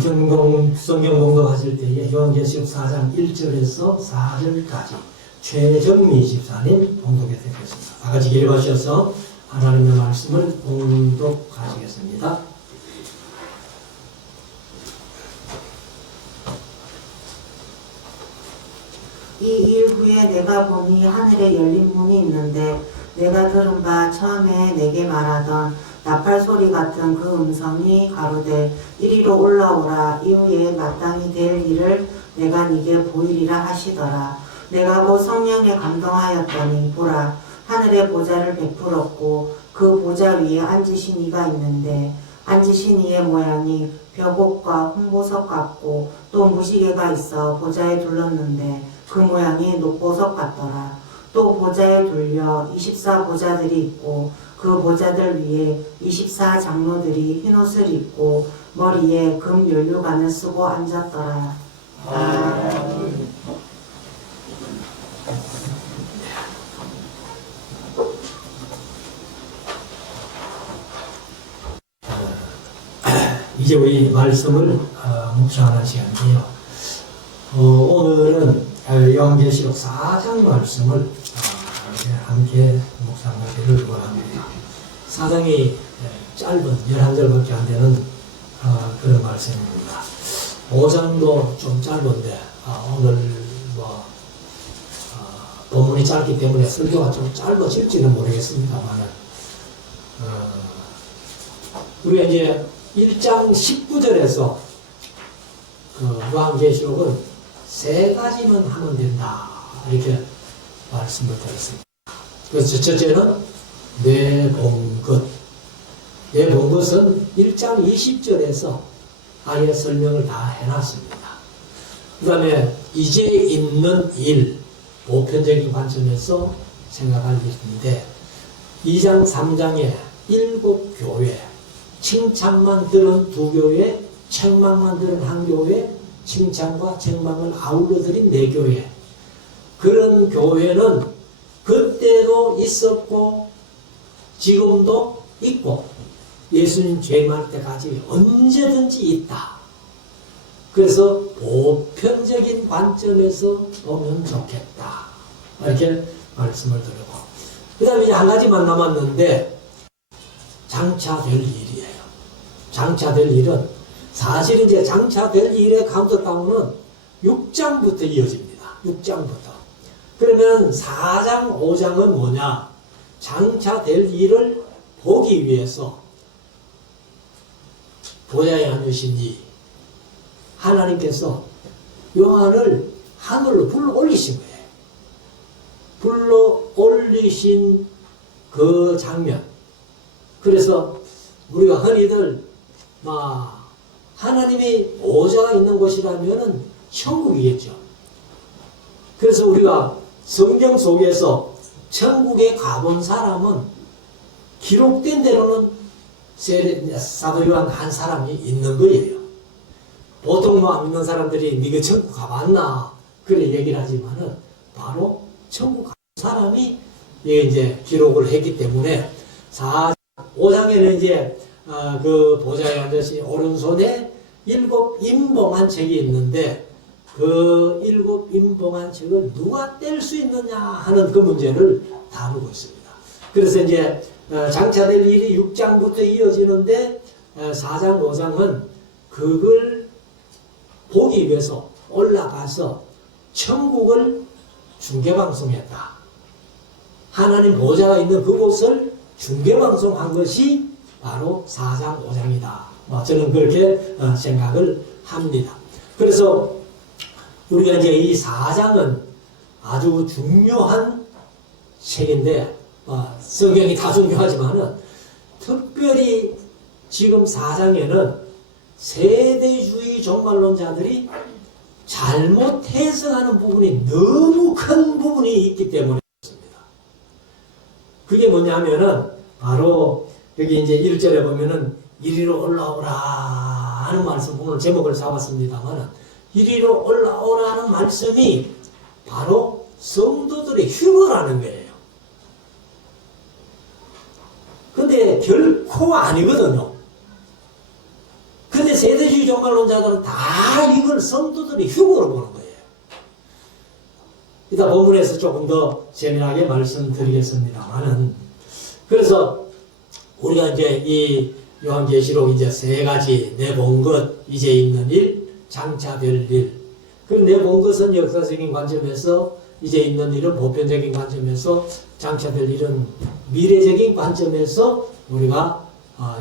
성경 공독하실 때에 요한계시록 4장 1절에서 4절까지 최정미 집사님 봉독해 드리겠습니다. 다 같이 읽으셔서 하나님의 말씀을 봉독하시겠습니다. 이 일 후에 내가 보니 하늘에 열린 문이 있는데 내가 들은 바 처음에 내게 말하던 나팔 소리 같은 그 음성이 가로되 이리로 올라오라. 이후에 마땅히 될 일을 내가 네게 보이리라 하시더라. 내가 곧 성령에 감동하였더니 보라 하늘에 보좌를 베풀었고 그 보좌 위에 앉으신 이가 있는데 앉으신 이의 모양이 벽옥과 홍보석 같고 또 무시개가 있어 보좌에 둘렀는데 그 모양이 녹보석 같더라. 또 보좌에 둘려 24보좌들이 있고 그 보좌들 위에 24장로들이 흰옷을 입고 머리에 금 연류관을 쓰고 앉았더라. 아멘. 이제 우리 말씀을 묵상하는 시간이에요. 오늘은 요한계시록 4장 말씀을 함께 묵상하기를 원합니다. 4장이 짧은 11절밖에 안 되는 그런 말씀입니다. 5장도 좀 짧은데 오늘 본문이 짧기 때문에 설교가 좀 짧아질지는 모르겠습니다만 우리가 이제 1장 19절에서 요한계시록은 3가지만 하면 된다 이렇게 말씀을 드렸습니다. 그래서 첫째는 내 본 것. 내 본 것은 1장 20절에서 아예 설명을 다 해놨습니다. 그 다음에 이제 있는 일, 보편적인 관점에서 생각할 일인데 2장 3장에 7교회, 칭찬만 들은 2교회, 책망만 들은 1교회, 칭찬과 책망을 아울러 드린 4교회. 그런 교회는 그때도 있었고 지금도 있고 예수님 재림할 때까지 언제든지 있다. 그래서 보편적인 관점에서 보면 좋겠다. 이렇게 말씀을 드리고 그 다음에 이제 한 가지만 남았는데 장차될 일이에요. 장차될 일은 사실 이제 장차될 일의 카운트다운은 6장부터 이어집니다. 6장부터. 그러면 4장, 5장은 뭐냐? 장차될 일을 보기 위해서 보좌에 앉으신 이 하나님께서 요한을 하늘로 불러 올리신 거예요. 불러 올리신 그 장면. 그래서 우리가 흔히들 하나님의 보좌가 있는 곳이라면은 천국이겠죠. 그래서 우리가 성경 속에서 천국에 가본 사람은 기록된 대로는 사도 요한 한 사람이 있는 거예요. 보통 안 믿는 사람들이 네가 천국 가봤나 그래 얘기를 하지만은 바로 천국 간 사람이 이제 기록을 했기 때문에 5장에는 이제 그 보좌에 앉으신 오른손에 7 임봉한 책이 있는데 그 7 임봉한 책을 누가 뗄 수 있느냐 하는 그 문제를 다루고 있습니다. 그래서 이제 장차될 일이 6장부터 이어지는데 4장, 5장은 그걸 보기 위해서 올라가서 천국을 중계방송했다. 하나님 보좌가 있는 그곳을 중계방송한 것이 바로 4장, 5장이다. 저는 그렇게 생각을 합니다. 그래서 우리가 이제 이 4장은 아주 중요한 책인데 성경이 다 중요하지만은 특별히 지금 4장에는 세대주의 종말론자들이 잘못 해석하는 부분이 너무 큰 부분이 있기 때문에 그렇습니다. 그게 뭐냐면은 바로 여기 이제 1절에 보면은 이리로 올라오라 하는 말씀, 오늘 제목을 잡았습니다만은 이리로 올라오라는 말씀이 바로 성도들의 휴거라는 거예요. 근데 결코 아니거든요. 근데 세대주의 종말론자들은 다 이걸 성도들이 흉으로 보는 거예요. 이따 본문에서 조금 더 재미나게 말씀드리겠습니다만은, 그래서 우리가 이제 이 요한계시록 이제 세 가지 내본 것, 이제 있는 일, 장차 될 일. 그 내본 것은 역사적인 관점에서, 이제 있는 일은 보편적인 관점에서, 장차 될 일은 미래적인 관점에서 우리가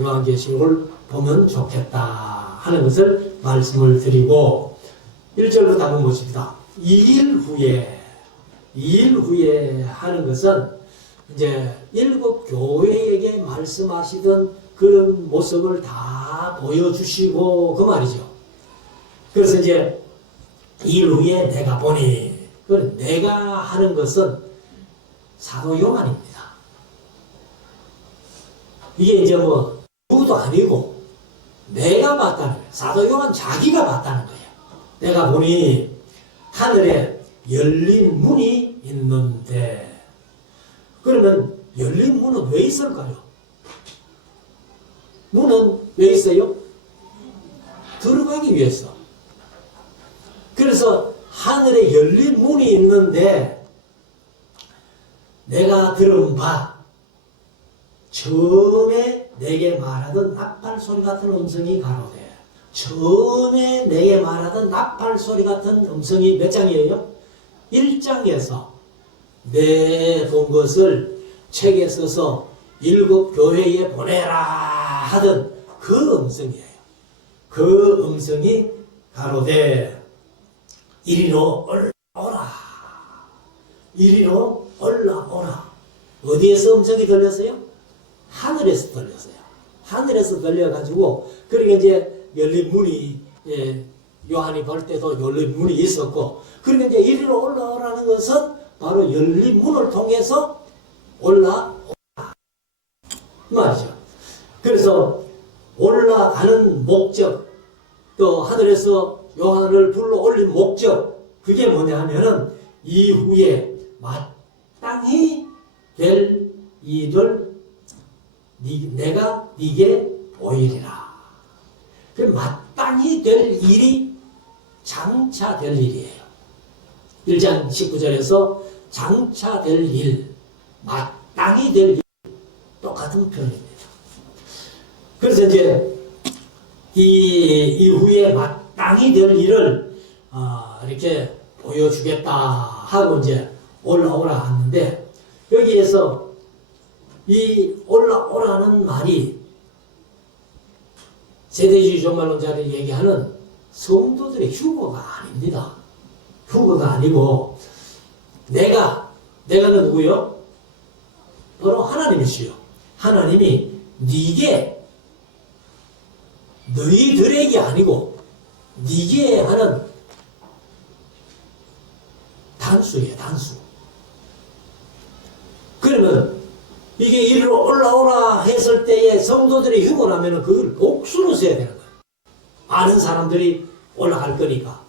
요한계시록을 보면 좋겠다 하는 것을 말씀을 드리고, 1절부터 한번 보십시다. 2일 후에 하는 것은 이제 7 교회에게 말씀하시던 그런 모습을 다 보여주시고 그 말이죠. 그래서 이제 2일 후에 내가 보니, 내가 하는 것은 사도 요한입니다. 이게 이제 뭐 누구도 아니고 내가 봤다는 거예요. 사도 요한 자기가 봤다는 거예요. 내가 보니 하늘에 열린 문이 있는데, 그러면 열린 문은 왜 있을까요? 문은 왜 있어요? 들어가기 위해서. 그래서 하늘에 열린 문이 있는데, 내가 들은 바 처음에 내게 말하던 나팔 소리 같은 음성이 가로되, 처음에 내게 말하던 나팔 소리 같은 음성이 몇 장이에요? 1장에서 내 본 것을 책에 써서 7 교회에 보내라 하던 그 음성이에요. 그 음성이 가로되 이리로 올라오라. 이리로 올라오라. 어디에서 음성이 들렸어요? 하늘에서 들렸어요. 하늘에서 들려가지고, 그러니까 이제 열린 문이, 요한이 볼 때도 열린 문이 있었고, 그러니까 이제 이리로 올라오라는 것은 바로 열린 문을 통해서 올라오라 말이죠. 그래서 올라가는 목적, 또 하늘에서 요한을 불러 올린 목적, 그게 뭐냐 하면은 이후에 마땅히 될 일을 내가 네게 보이리라. 그 마땅히 될 일이 장차 될 일이에요. 1장 19절에서 장차 될 일, 마땅히 될 일, 똑같은 표현입니다. 그래서 이제 이 이후에 마땅히 될 일을 이렇게 보여주겠다 하고 이제 올라오라 하는데, 여기에서 이 올라오라는 말이 세대주의 종말론자들이 얘기하는 성도들의 휴거가 아닙니다. 휴거가 아니고, 내가는 누구요? 바로 하나님이시요. 하나님이 네게, 너희들에게 아니고 네게 하는 단수예요. 단수. 그러면 이게 이리로 올라오라 했을 때에 성도들이 휴거라면 그걸 복수로 써야 되는 거예요. 아는 사람들이 올라갈 거니까.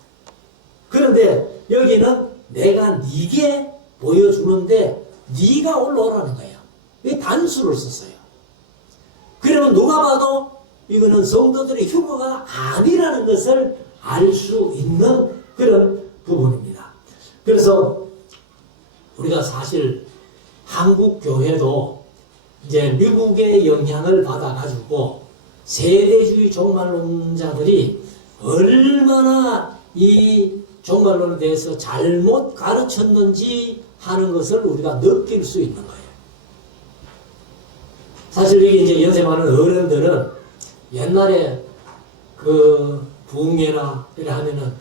그런데 여기는 내가 네게 보여주는데 네가 올라오라는 거예요. 이게 단수를 썼어요. 그러면 누가 봐도 이거는 성도들의 휴거가 아니라는 것을 알 수 있는 그런 부분입니다. 그래서 우리가 사실 한국 교회도 이제 미국의 영향을 받아가지고 세대주의 종말론자들이 얼마나 이 종말론에 대해서 잘못 가르쳤는지 하는 것을 우리가 느낄 수 있는 거예요. 사실 이게 이제 연세 많은 어른들은 옛날에 그 부흥회나 이래 하면은,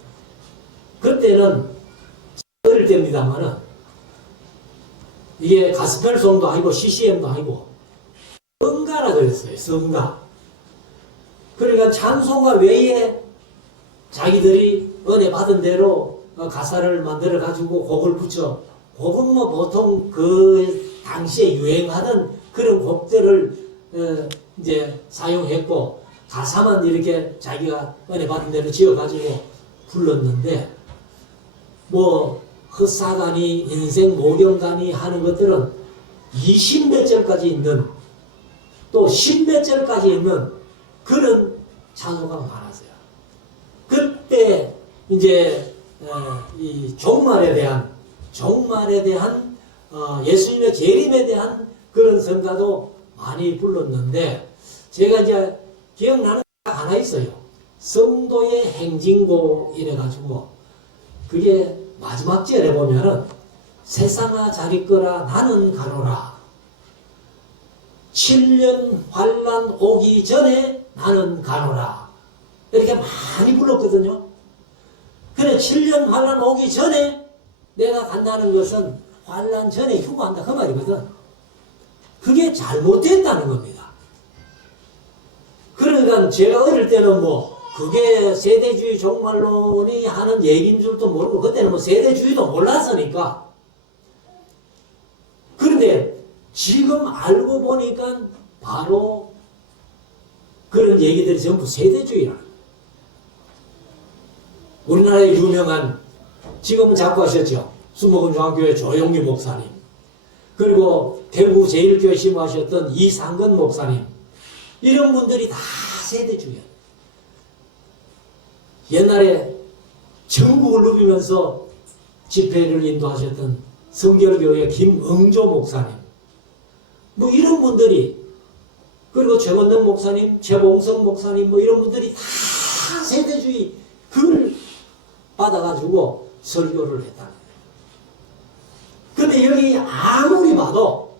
그때는 어릴 때입니다만은 이게 가스펠송도 아니고 CCM도 아니고 성가라 그랬어요. 성가. 그러니까 찬송가 외에 자기들이 은혜 받은 대로 가사를 만들어 가지고 곡을 붙여, 곡은 뭐 보통 그 당시에 유행하던 그런 곡들을 이제 사용했고, 가사만 이렇게 자기가 은혜 받은 대로 지어가지고 불렀는데, 뭐 헛사가니 인생 모경가니 하는 것들은 20몇 절까지 있는, 또 10몇 절까지 있는 그런 찬소가 많았어요. 그때 이제 이 종말에 대한 예수님의 재림에 대한 그런 성가도 많이 불렀는데, 제가 이제 기억나는 게 하나 있어요. 성도의 행진곡 이래가지고, 그게 마지막 절에 보면은 세상아 잘 있거라 나는 가노라, 7년 환난 오기 전에 나는 가노라, 이렇게 많이 불렀거든요. 그래, 7년 환난 오기 전에 내가 간다는 것은 환난 전에 휴거한다 그 말이거든. 그게 잘못됐다는 겁니다. 그러니까 제가 어릴 때는 그게 세대주의 종말론이 하는 얘기인 줄도 모르고, 그때는 세대주의도 몰랐으니까. 그런데 지금 알고 보니까 바로 그런 얘기들이 전부 세대주의라. 우리나라의 유명한, 지금은 자꾸 하셨죠, 수목원 중앙교회 조용기 목사님, 그리고 대구 제1교회 심호하셨던 이상근 목사님, 이런 분들이 다 세대주의야. 옛날에 전국을 누비면서 집회를 인도하셨던 성결교회 김응조 목사님, 이런 분들이, 그리고 최건덕 목사님, 최봉성 목사님, 이런 분들이 다 세대주의 글 받아가지고 설교를 했다는 거예요. 근데 여기 아무리 봐도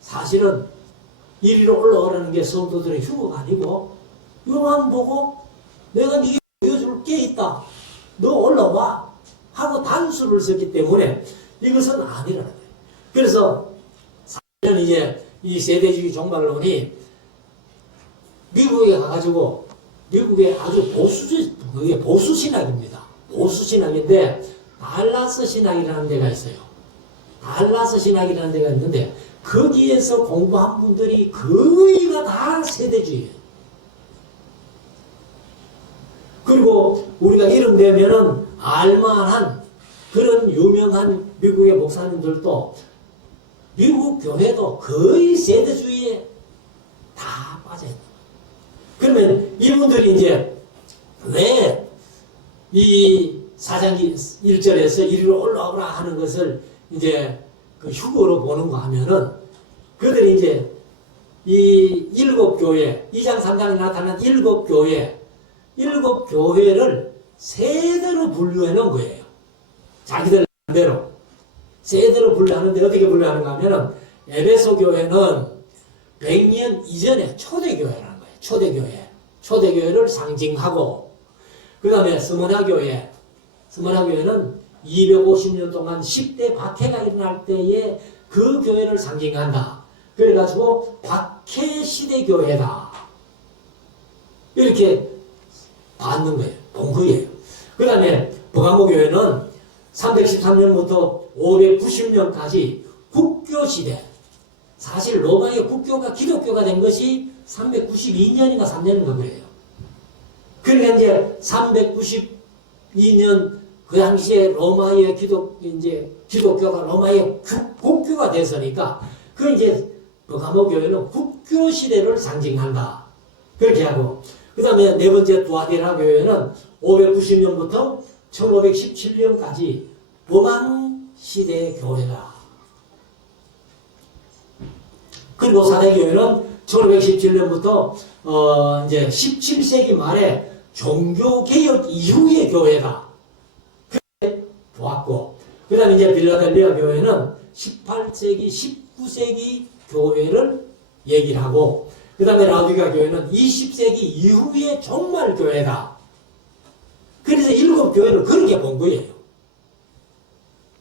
사실은 이리로 올라오라는 게 성도들의 휴거가 아니고, 요한 보고 내가 네게 보여줄 게 있다, 너 올라와 하고 단수를 썼기 때문에 이것은 아니라는 거예요. 그래서 사실은 이제 이 세대주의 종말론이 미국에 가가지고, 미국의 아주 그게 보수 신학입니다. 보수 신학인데 달라스 신학이라는 데가 있어요. 달라스 신학이라는 데가 있는데, 거기에서 공부한 분들이 거의가 다 세대주의예요. 그리고 우리가 이름 대면은 알만한 그런 유명한 미국의 목사님들도, 미국 교회도 거의 세대주의에 다 빠져있다. 그러면 이분들이 이제 왜 이 사장 1절에서 이리로 올라오라 하는 것을 이제 그 휴거로 보는가 하면은, 그들이 이제 이 7교회, 2장 3장에 나타난 7교회를 세대로 분류해 놓은 거예요. 자기들 대로 세대로 분류하는데, 어떻게 분류하는가 하면은, 에베소 교회는 100년 이전에 초대교회라는 거예요. 초대교회를 상징하고, 그 다음에 스무나교회는 250년 동안 10대 박해가 일어날 때에 그 교회를 상징한다. 그래가지고 박해시대 교회다, 이렇게 받는 거예요. 본 거예요. 그 다음에 버가모교회는 313년부터 590년까지 국교시대, 사실 로마의 국교가 기독교가 된 것이 392년인가 3년인가 그래요. 그러니까 이제 392년 그 당시에 로마의 기독교가 로마의 국교가 됐으니까, 그 이제 버가모교회는 국교 시대를 상징한다, 그렇게 하고, 그 다음에 네 번째 두아디라 교회는 590년부터 1517년까지 법왕 시대 교회다. 그리고 사대교회는 1517년부터 이제 17세기 말에 종교개혁 이후의 교회다, 그렇게 보았고, 그 다음에 이제 빌라델비아 교회는 18세기, 19세기 교회를 얘기를 하고, 그 다음에 라우디가 교회는 20세기 이후의 종말 교회다. 그래서 7교회를 그렇게 본 거예요.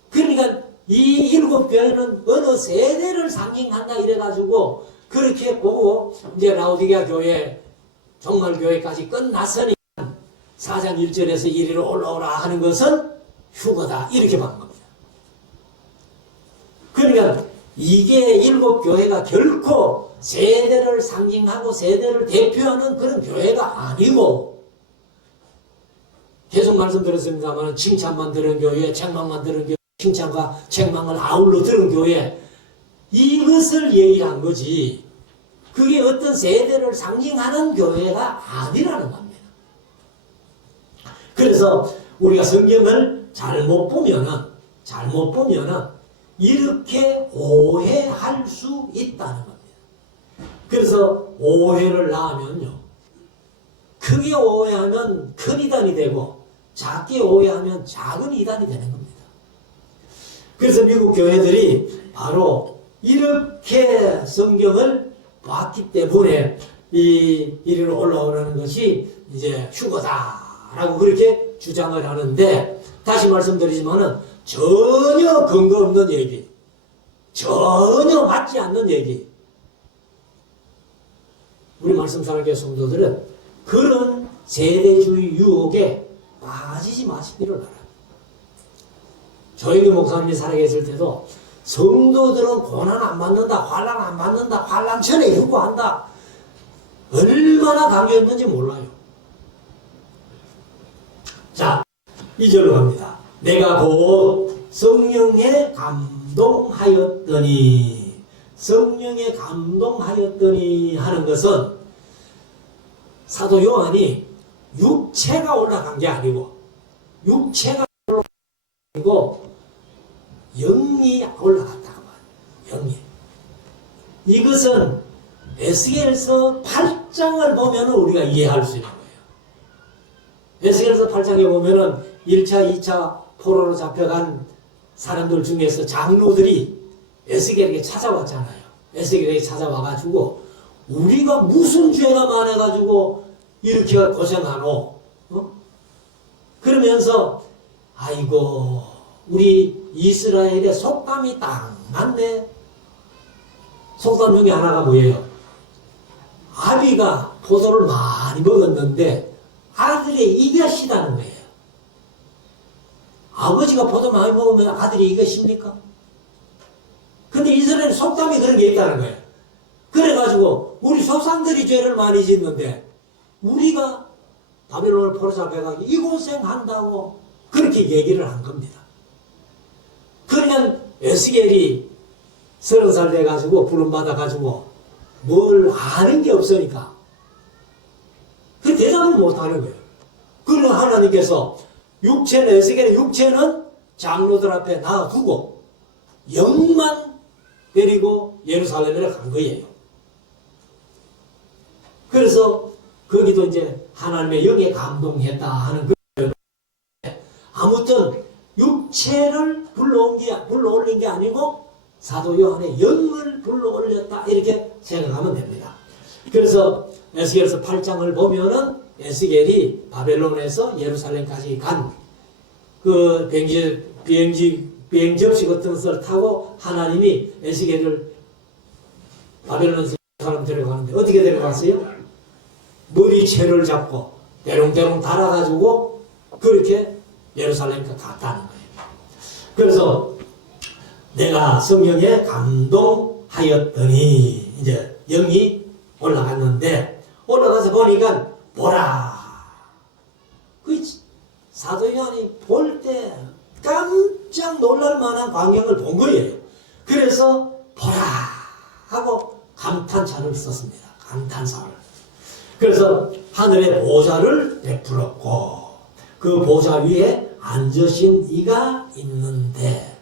그러니까 이 7교회는 어느 세대를 상징한다 이래가지고 그렇게 보고, 이제 라우디가 교회, 종말 교회까지 끝났으니 4장 1절에서 이리로 올라오라 하는 것은 휴거다, 이렇게 본 겁니다. 그러니까 이게 7교회가 결코 세대를 상징하고 세대를 대표하는 그런 교회가 아니고, 계속 말씀드렸습니다만 칭찬만 들은 교회, 책망만 들은 교회, 칭찬과 책망을 아울러 들은 교회, 이것을 얘기한 거지. 그게 어떤 세대를 상징하는 교회가 아니라는 겁니다. 그래서 우리가 성경을 잘못 보면은 이렇게 오해할 수 있다는 겁니다. 그래서 오해를 낳으면요, 크게 오해하면 큰 이단이 되고 작게 오해하면 작은 이단이 되는 겁니다. 그래서 미국 교회들이 바로 이렇게 성경을 봤기 때문에 이리로 올라오라는 것이 이제 휴거다라고 그렇게 주장을 하는데, 다시 말씀드리지만은 전혀 근거 없는 얘기, 전혀 맞지 않는 얘기. 우리 말씀사랑교회 성도들은 그런 세대주의 유혹에 빠지지 마시기를 바랍니다. 조영규 목사님이 살아계실 때도 성도들은 고난 안 받는다, 환난 안 받는다, 환난 전에 휴거한다, 얼마나 강조했는지 몰라요. 자, 2절로 갑니다. 내가 곧 성령에 감동하였더니, 성령에 감동하였더니 하는 것은 사도 요한이 육체가 올라간 게 아니고, 육체가 올라간 게 아니고 영이 올라갔다고 말해요. 영이. 이것은 에스겔서 8장을 보면 우리가 이해할 수 있는 거예요. 에스겔서 8장에 보면은 1차, 2차 포로로 잡혀간 사람들 중에서 장로들이 에스겔에게 찾아왔잖아요. 에스겔에게 찾아와가지고 우리가 무슨 죄가 많아가지고 이렇게 고생하노? 그러면서 아이고 우리 이스라엘의 속담이 딱 맞네. 속담 중에 하나가 뭐예요? 아비가 포도를 많이 먹었는데 아들이 이겼시다는 거예요. 아버지가 포도 많이 먹으면 아들이 이것입니까? 근데 이스라엘 속담이 그런 게 있다는 거예요. 그래가지고 우리 조상들이 죄를 많이 짓는데 우리가 바벨론을 포로잡혀가지고 이 고생한다고 그렇게 얘기를 한 겁니다. 그러면 에스겔이 30살 돼가지고 부름받아가지고 뭘 아는 게 없으니까 그 대답을 못하는 거예요. 그러면 하나님께서 육체는, 에스겔의 육체는 장로들 앞에 놔두고 영만 데리고 예루살렘에 간 거예요. 그래서 거기도 이제 하나님의 영에 감동했다 하는 거예요. 아무튼 육체를 불러올린 게 아니고 사도 요한의 영을 불러올렸다 이렇게 생각하면 됩니다. 그래서 에스겔서 8장을 보면은 에스겔이 바벨론에서 예루살렘까지 간 그 비행 접시 같은 것을 타고 하나님이 에스겔을 바벨론에서 사람 데려가는데 어떻게 데려갔어요? 머리채를 잡고 대롱대롱 달아가지고 그렇게 예루살렘까지 갔다는 거예요. 그래서 내가 성령에 감동하였더니 이제 영이 올라갔는데 올라가서 보니까 보라. 그 사도 요한이 볼 때 깜짝 놀랄 만한 광경을 본 거예요. 그래서 보라 하고 감탄사를 썼습니다. 감탄사를. 그래서 하늘의 보좌를 베풀었고 그 보좌 위에 앉으신 이가 있는데,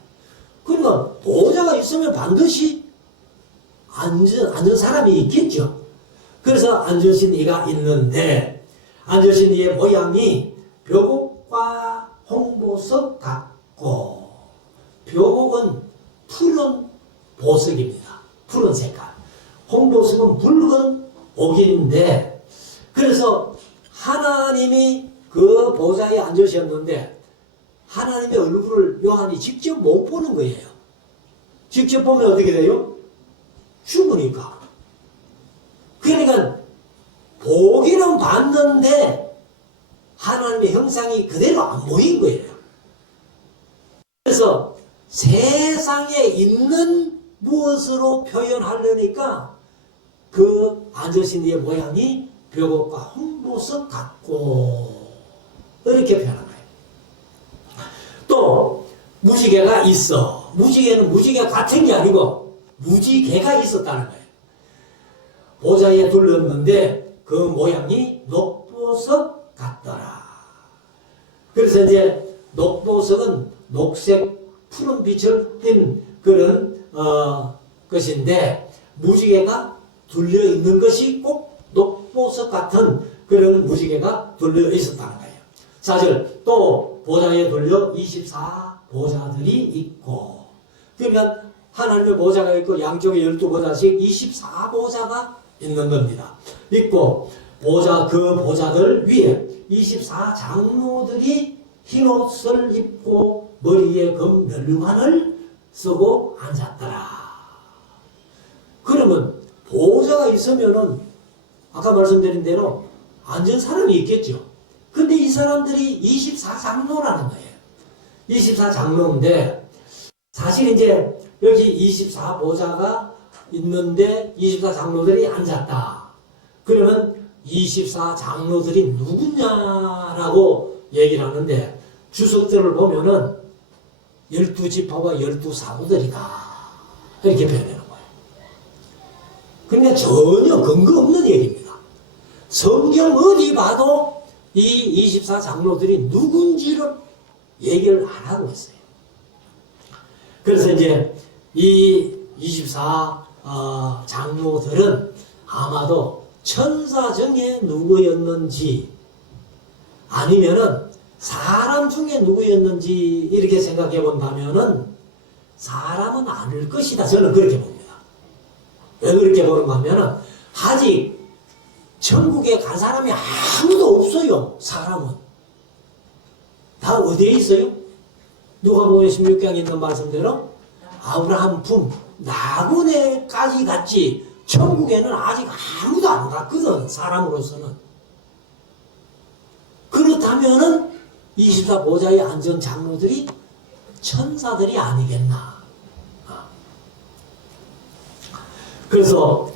그러니까 보좌가 있으면 반드시 앉은 사람이 있겠죠. 그래서 앉으신 이가 있는데 앉으신 이의 모양이 묘곡과 홍보석 같고, 묘곡은 푸른 보석입니다. 푸른 색깔. 홍보석은 붉은 옥인데, 그래서 하나님이 그 보좌에 앉으셨는데 하나님의 얼굴을 요한이 직접 못 보는 거예요. 직접 보면 어떻게 돼요? 죽으니까. 그러니까 보기는 봤는데 하나님의 형상이 그대로 안 보인 거예요. 그래서 세상에 있는 무엇으로 표현하려니까 그 앉으신 이의 모양이 벽옥과 홍보석 같고 이렇게 표현한 거예요. 또 무지개가 있어. 무지개는 무지개 같은 게 아니고 무지개가 있었다는 거예요. 보좌에 둘렀는데 그 모양이 녹보석 같더라. 그래서 이제 녹보석은 녹색 푸른 빛을 띤 그런 것인데 무지개가 둘려 있는 것이 꼭 녹보석 같은 그런 무지개가 둘려 있었다는 거예요. 사실 또 보좌에 둘려 24보좌들이 있고, 그러면 하나님의 보좌가 있고 양쪽에 12보좌씩 24보좌가 있는 겁니다. 있고 보좌, 그 보좌들 위에 24장로들이 흰옷을 입고 머리에 금면류관을 쓰고 앉았더라. 그러면 보좌가 있으면은 아까 말씀드린 대로 앉은 사람이 있겠죠. 근데 이 사람들이 24장로라는 거예요. 24장로인데 사실 이제 여기 24보좌가 있는데 24장로들이 앉았다. 그러면 24장로들이 누구냐라고 얘기를 하는데 주석들을 보면은 12지파와 12사도들이다. 이렇게 표현하는 거예요. 그러니까 전혀 근거 없는 얘기입니다. 성경 어디 봐도 이 24장로들이 누군지를 얘기를 안 하고 있어요. 그래서 이제 이 24장로들은 아마도 천사 중에 누구였는지 아니면은 사람 중에 누구였는지 이렇게 생각해 본다면은 사람은 아닐 것이다. 저는 그렇게 봅니다. 왜 그렇게 보는가 하면은 아직 천국에 간 사람이 아무도 없어요. 사람은. 다 어디에 있어요? 누가복음 16장에 있는 말씀대로 아브라함 품 나그네까지 갔지 천국에는 아직 아무도 안 갔거든. 사람으로서는. 그렇다면은 24보좌에 앉은 장로들이 천사들이 아니겠나. 그래서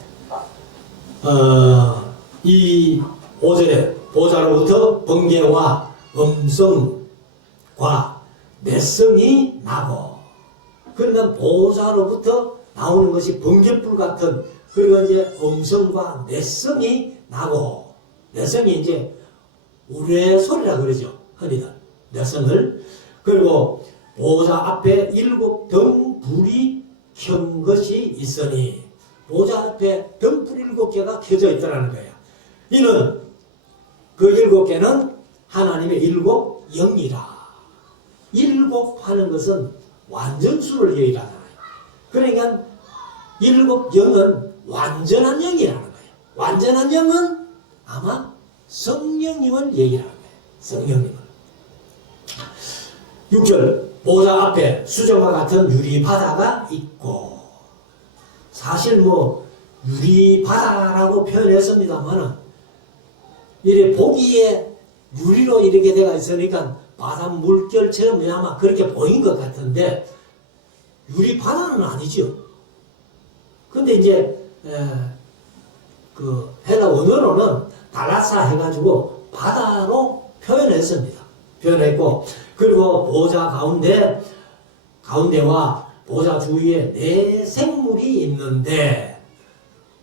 이 5절에 보좌로부터 번개와 음성과 맷성이 나고, 그러니까 보좌로부터 나오는 것이 번개불 같은, 그리고 이제 음성과 맷성이 나고, 맷성이 이제 우레 소리라 그러죠. 흔히들 맷성을. 그리고 보좌 앞에 7등 불이 켠 것이 있으니, 보좌 앞에 등불 7개가 켜져 있더라는 거예요. 이는 그 7개는 하나님의 7영이라. 7 하는 것은 완전수를 얘기하잖아요. 그러니까 7영은 완전한 영이라는 거예요. 완전한 영은 아마 성령님을 얘기하는 거예요. 성령님을. 6절 보좌 앞에 수정과 같은 유리바다가 있고, 사실 뭐 유리바다라고 표현했습니다만은 이래 보기에 유리로 이렇게 되어 있으니까 바다 물결처럼 아마 그렇게 보인 것 같은데 유리바다는 아니죠. 근데 이제 그 헬라 원어로는 달라사 해가지고 바다로 표현했습니다. 표현했고, 그리고 보좌 가운데와 보좌 주위에 4생물이 있는데,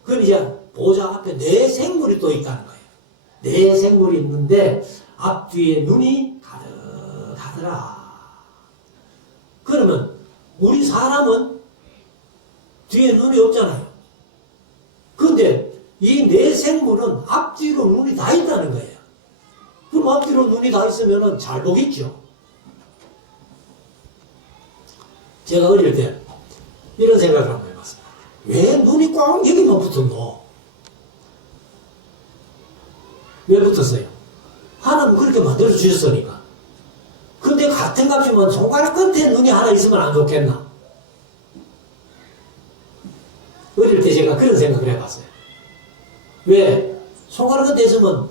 그 이제 보좌 앞에 4생물이 또 있다는 거예요. 4생물이 있는데 앞뒤에 눈이 가득하더라. 그러면 우리 사람은 뒤에 눈이 없잖아요. 근데 이 4생물은 앞뒤로 눈이 다 있다는 거예요. 그럼 앞뒤로 눈이 다 있으면 잘 보겠죠. 제가 어릴 때 이런 생각을 한번 해봤어요. 왜 눈이 꽉 여기만 붙었노? 왜 붙었어요? 하나님 그렇게 만들어 주셨으니까. 근데 같은 값이면 손가락 끝에 눈이 하나 있으면 안 좋겠나? 어릴 때 제가 그런 생각을 해봤어요. 왜? 손가락 끝에 있으면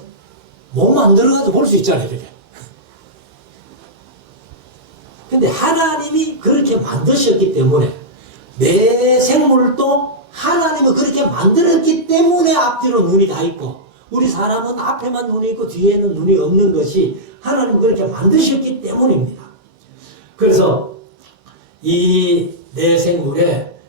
몸 만들어가지고 볼 수 있잖아요, 이렇게. 근데 하나님이 그렇게 만드셨기 때문에, 내 생물도 하나님은 그렇게 만들었기 때문에 앞뒤로 눈이 다 있고, 우리 사람은 앞에만 눈이 있고 뒤에는 눈이 없는 것이 하나님은 그렇게 만드셨기 때문입니다. 그래서 이 내 생물에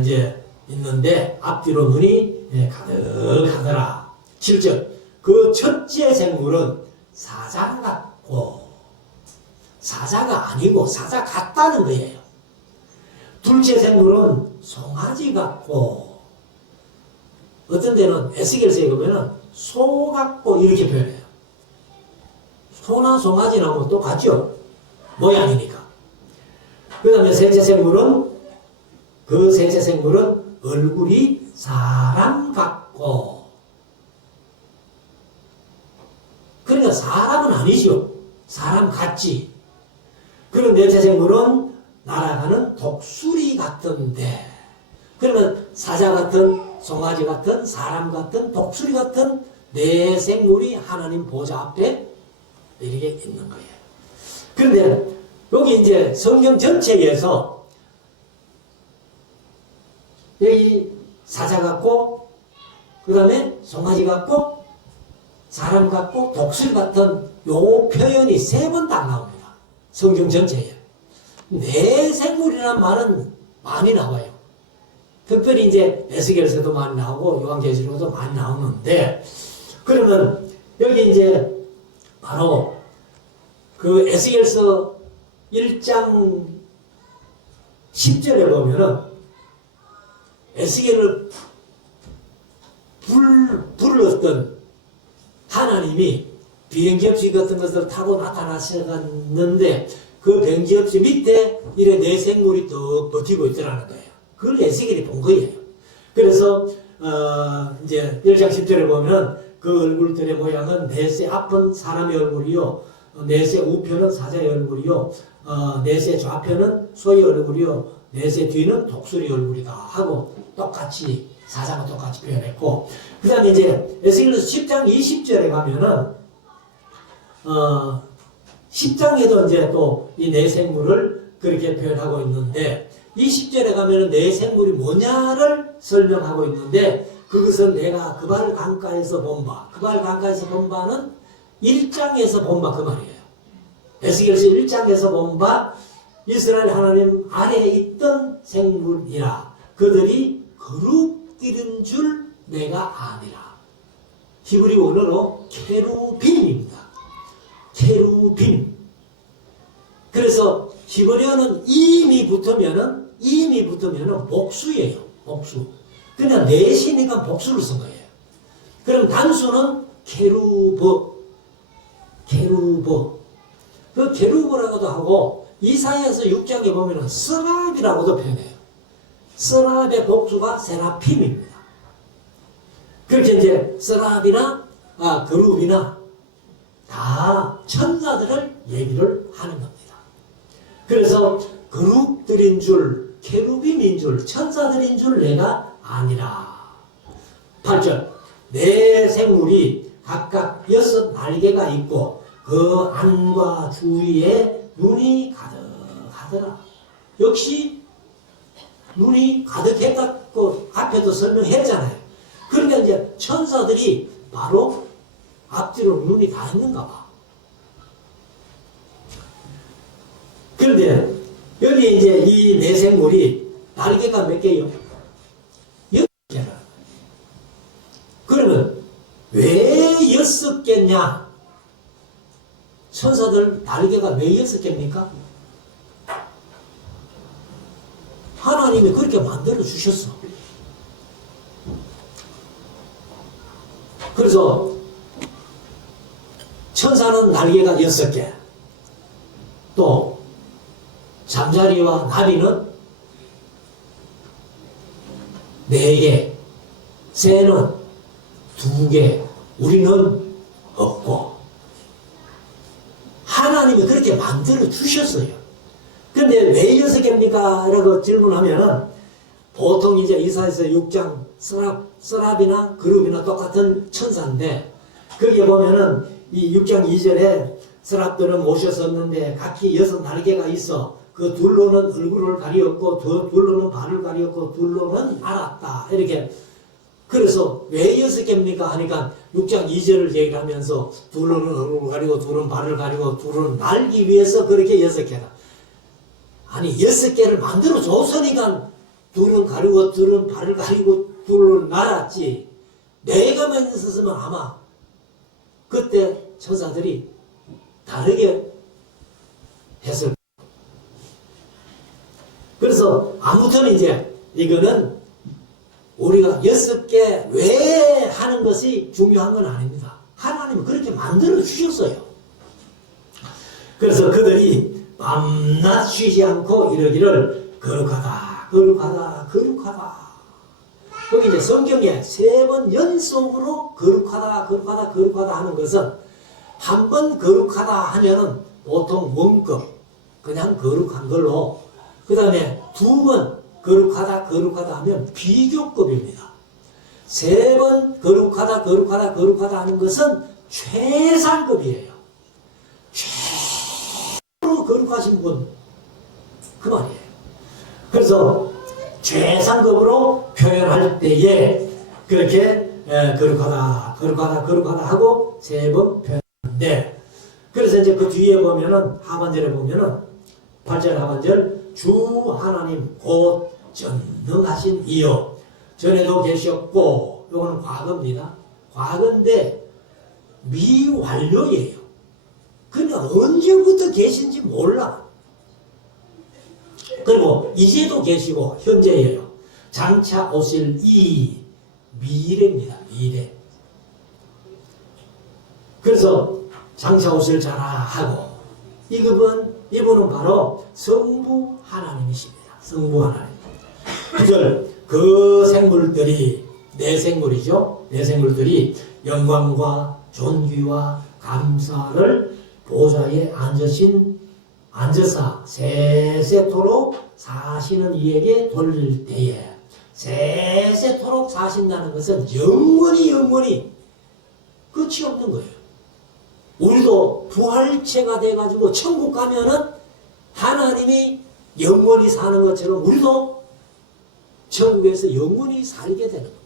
이제 있는데 앞뒤로 눈이 가득하더라. 7절. 그 첫째 생물은 사자 같고, 사자가 아니고 사자 같다는 거예요. 둘째 생물은 송아지 같고, 어떤 데는 에스겔서에 보면은 소 같고 이렇게 표현해요. 소나 송아지나 뭐 똑같죠? 모양이니까. 그 다음에 셋째 생물은, 그 셋째 생물은 얼굴이 사람 같고, 그러니까 사람은 아니죠. 사람 같지. 그리고 넷째 생물은 날아가는 독수리 같은데, 그러면 사자 같은, 송아지 같은, 사람 같은, 독수리 같은 네 생물이 하나님 보좌 앞에 이렇게 있는 거예요. 그런데 여기 이제 성경 전체에서 여기 사자 같고, 그 다음에 송아지 같고, 사람 같고, 독수리 같은 요 표현이 3번 딱 나옵니다. 성경 전체에. 네 생물이라는 말은 많이 나와요. 특별히 이제 에스겔서도 많이 나오고 요한계시록도 많이 나오는데, 그러면 여기 이제 바로 그 에스겔서 1장 10절에 보면은 에스겔을 불렀던 하나님이 비행접시 같은 것을 타고 나타나셨는데, 그 비행접시 밑에 이래 네 생물이 더 버티고 있더라는 거예요. 그걸 에스겔이 본 거예요. 그래서 이제 1장 10절에 보면 그 얼굴들의 모양은 넷의 앞은 사람의 얼굴이요, 넷의 우편은 사자의 얼굴이요, 넷의 좌편은 소의 얼굴이요, 넷의 뒤는 독수리 얼굴이다 하고 똑같이 사자가 똑같이 표현했고, 그 다음에 이제 에스겔서 10장 20절에 가면은 10장에도 이제 또 이 네 생물을 그렇게 표현하고 있는데, 20절에 가면은 네 생물이 뭐냐를 설명하고 있는데, 그것은 내가 그발 강가에서 본 바, 그발 강가에서 본 바는 1장에서 본 바 그 말이에요. 에스겔서 1장에서 본 바, 이스라엘 하나님 아래에 있던 생물이라 그들이 거룩들인 줄 내가 아니라. 히브리 원어로 케루빔입니다. 케루빔. 그래서 히브리어는 이미 붙으면은 복수예요. 복수. 그냥 넷이니까 복수를 쓴 거예요. 그럼 단수는 케루버. 그 케루버라고도 하고, 이사야서 6장에 보면은 스랍이라고도 표현해요. 스랍의 복수가 세라핌입니다. 그렇게 이제 스랍이나 그룹이나 다 천사들을 얘기를 하는 겁니다. 그래서 그룹들인 줄, 케루빔인 줄, 천사들인 줄 내가 아니라. 8절. 네 생물이 각각 6 날개가 있고 그 안과 주위에 눈이 가득하더라. 역시 눈이 가득했다고 앞에도 설명했잖아요. 그러니까 이제 천사들이 바로 앞뒤로 눈이 다 있는가 봐. 그런데 여기 이제 이 네 생물이 날개가 몇 개요? 6개라. 그러면 왜 6개냐? 천사들 날개가 왜 6개입니까? 하나님이 그렇게 만들어 주셨어. 그래서 천사는 날개가 6개, 또 잠자리와 나비는 4개, 새는 2개, 우리는 없고. 하나님이 그렇게 만들어 주셨어요. 근데 왜 6개입니까? 라고 질문하면은, 보통 이제 이사야서 6장 스랍이나 그룹이나 똑같은 천사인데, 거기에 보면은 이 6장 2절에 스랍들은 모셨었는데 각기 6 날개가 있어 그 둘로는 얼굴을 가리었고 둘로는 발을 가리었고 둘로는 알았다. 이렇게. 그래서 왜 6개입니까? 하니까 6장 2절을 얘기를 하면서 둘로는 얼굴을 가리고 둘은 발을 가리고 둘은 날기 위해서 그렇게 6개다. 아니 6개를 만들어 줬으니까 둘은 가리고 둘은 발을 가리고 불을 날았지 내가만 있었으면 아마 그때 천사들이 다르게 했을 거예요. 그래서 아무튼 이제 이거는 우리가 6개 왜 하는 것이 중요한 건 아닙니다. 하나님은 그렇게 만들어 주셨어요. 그래서 그들이 밤낮 쉬지 않고 이러기를 거룩하다, 거룩하다, 거룩하다. 거기 이제 성경에 3번 연속으로 거룩하다, 거룩하다, 거룩하다 하는 것은 한 번 거룩하다 하면은 보통 원급, 그냥 거룩한 걸로, 그 다음에 2번 거룩하다, 거룩하다 하면 비교급입니다. 3번 거룩하다, 거룩하다, 거룩하다 하는 것은 최상급이에요. 최고로 거룩하신 분, 그 말이에요. 그래서 최상급으로 표현할 때에 그렇게 거룩하다, 거룩하다, 거룩하다 하고 3번 표현하는데, 그래서 이제 그 뒤에 보면은 하반절에 보면은 8절 하반절 주 하나님 곧 전능하신 이여 전에도 계셨고, 이거는 과거입니다. 과거인데 미완료예요. 그러니까 언제부터 계신지 몰라. 그리고 이제도 계시고 현재예요. 장차 오실 이 미래입니다. 미래. 그래서 장차 오실 자라 하고 이분은 바로 성부 하나님이십니다. 성부 하나님. 9절 그 생물들이 네 생물이죠. 네 생물들이 영광과 존귀와 감사를 보좌에 앉으사 세세토록 사시는 이에게 돌릴 때에, 세세토록 사신다는 것은 영원히 끝이 없는 거예요. 우리도 부활체가 돼가지고 천국 가면은 하나님이 영원히 사는 것처럼 우리도 천국에서 영원히 살게 되는 겁니다.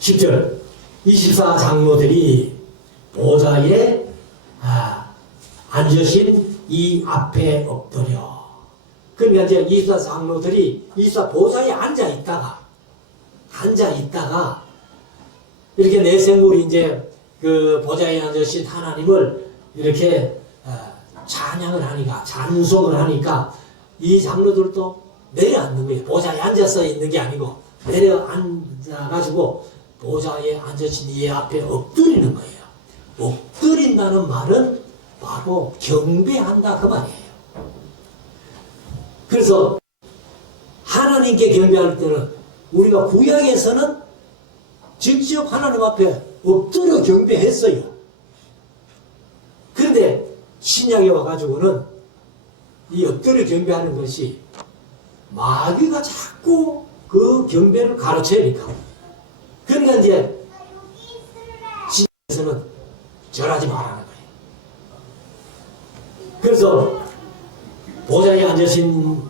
10절 24장로들이 보좌에 앉으신 이 앞에 엎드려. 그러니까 이제 24장로들이 24 보좌에 앉아 있다가 이렇게 내 생물이 이제 그 보좌에 앉으신 하나님을 이렇게 찬양을 하니까, 찬송을 하니까 이 장로들도 내려앉는 거예요. 보좌에 앉아서 있는 게 아니고 내려앉아가지고 보좌에 앉으신 이 앞에 엎드리는 거예요. 엎드린다는 말은 바로 경배한다 그 말이에요. 그래서 하나님께 경배할 때는 우리가 구약에서는 직접 하나님 앞에 엎드려 경배했어요. 그런데 신약에 와가지고는 이 엎드려 경배하는 것이 마귀가 자꾸 그 경배를 가르쳐니까. 그러니까 이제 신약에서는 절하지 말라는 거예요. 그래서 보좌에 앉으신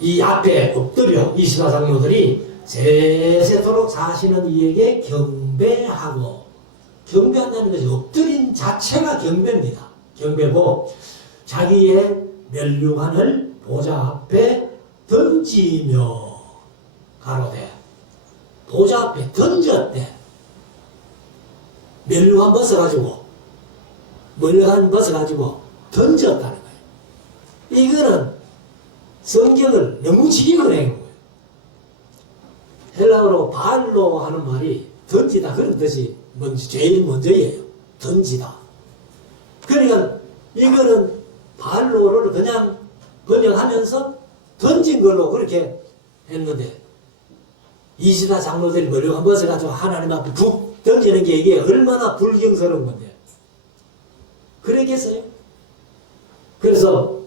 이 앞에 엎드려 24장로들이 세세토록 사시는 이에게 경배하고, 경배한다는 것이 엎드린 자체가 경배입니다. 경배고 자기의 면류관을 보좌 앞에 던지며 가로되, 보좌 앞에 던졌대. 면류관 벗어가지고 던졌다는 거예요. 이거는 성경을 너무 직역을 한 거예요. 헬라어로 발로 하는 말이 던지다 그런 뜻이 제일 먼저예요. 던지다. 그러니까 이거는 발로를 그냥 번역하면서 던진 걸로 그렇게 했는데, 24장로들이 머리가 벗어가지고 하나님 앞에 푹 던지는 게 이게 얼마나 불경스러운 건데 그랬겠어요? 그래서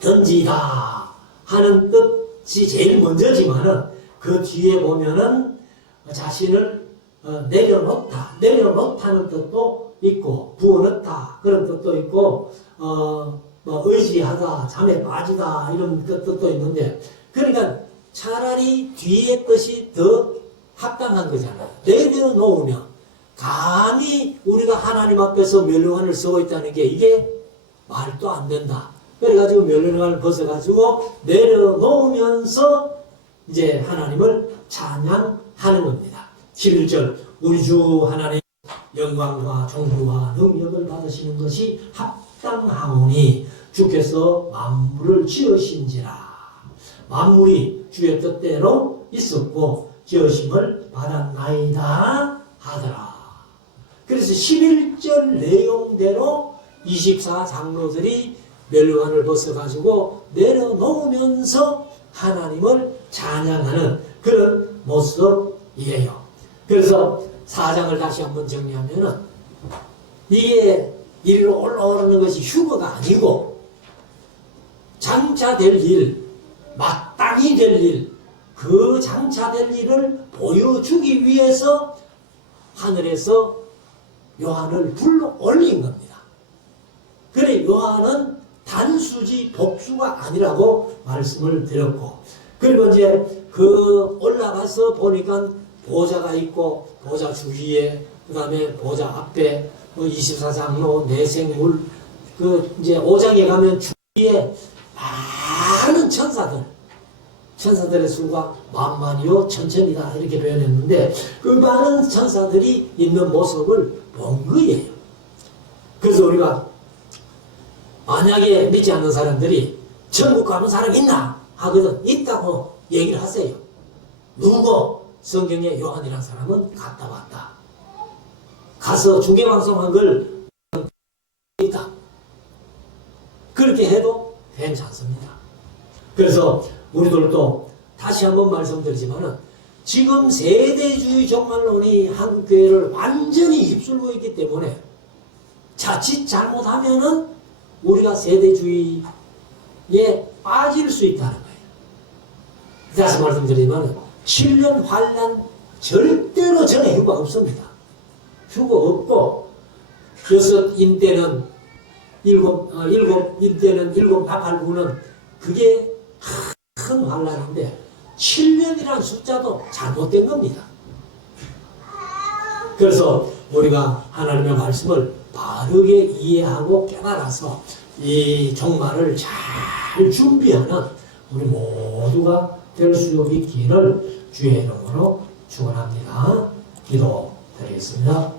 던지다 하는 뜻이 제일 먼저지만은 그 뒤에 보면은 자신을 내려놓다는 뜻도 있고, 부어넣다 그런 뜻도 있고, 의지하다, 잠에 빠지다 이런 뜻도 있는데, 그러니까 차라리 뒤에 뜻이 더 합당한 거잖아요. 내려놓으면 감히 우리가 하나님 앞에서 면류관을 쓰고 있다는 게 이게 말도 안 된다. 그래가지고 면류관을 벗어가지고 내려놓으면서 이제 하나님을 찬양하는 겁니다. 11절 우리 주 하나님 영광과 존귀와 능력을 받으시는 것이 합당하오니 주께서 만물을 지으신지라. 만물이 주의 뜻대로 있었고 지으심을 받았나이다 하더라. 그래서 11절 내용대로 24장로들이 멸관을 벗어가지고 내려놓으면서 하나님을 찬양하는 그런 모습이에요. 그래서 4장을 다시 한번 정리하면은 이게 이리로 올라오는 것이 휴거가 아니고 장차될 일, 마땅히 될 일, 그 장차될 일을 보여주기 위해서 하늘에서 요한을 불러 올린 겁니다. 그래 요한은 단수지 복수가 아니라고 말씀을 드렸고, 그리고 이제 그 올라가서 보니까 보좌가 있고 보좌 주위에 그 다음에 보좌 앞에 24장로 내생물 그 이제 5장에 가면 주위에 많은 천사들의 수가 만만이요 천천이다 이렇게 표현했는데 그 많은 천사들이 있는 모습을 본 거예요. 그래서 우리가 만약에 믿지 않는 사람들이 천국 가는 사람 있나 하거든. 있다고 얘기를 하세요. 누구? 성경에 요한이라는 사람은 갔다 왔다. 가서 중계방송한 걸 있다. 그렇게 해도 괜찮습니다. 그래서 우리들도 다시 한번 말씀드리지만은 지금 세대주의 종말론이 한국교회를 완전히 휩쓸고 있기 때문에 자칫 잘못하면은 우리가 세대주의에 빠질 수 있다는 거예요. 다시 말씀드리지만은 7년 환란 절대로 전에 휴가 없습니다. 휴가 없고 6인 때는 7인 때는 7,8,8,9는 그게 큰 환란인데 7년이라는 숫자도 잘못된 겁니다. 그래서 우리가 하나님의 말씀을 바르게 이해하고 깨달아서 이 종말을 잘 준비하는 우리 모두가 될 수 있기를 주의 이름으로 축원합니다. 기도드리겠습니다.